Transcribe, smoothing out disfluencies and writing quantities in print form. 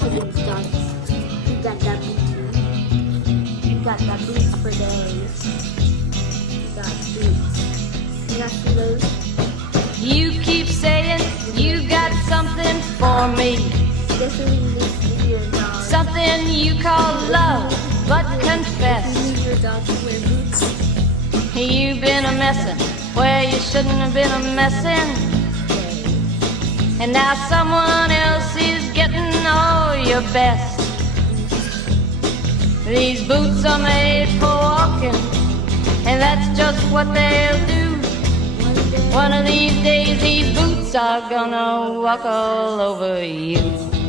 kidding, John. You got that boots. You got that boots for days. You got boots. You got shoes. You keep saying you got something for me, This is this video, dog. something you call love, but confess Use your dog to wear boots. you've been a messin' where you shouldn't have been a messin', and now someone else is getting all your best. These boots are made for walking, and that's just what they'll do. One of these days these boots are gonna walk all over you.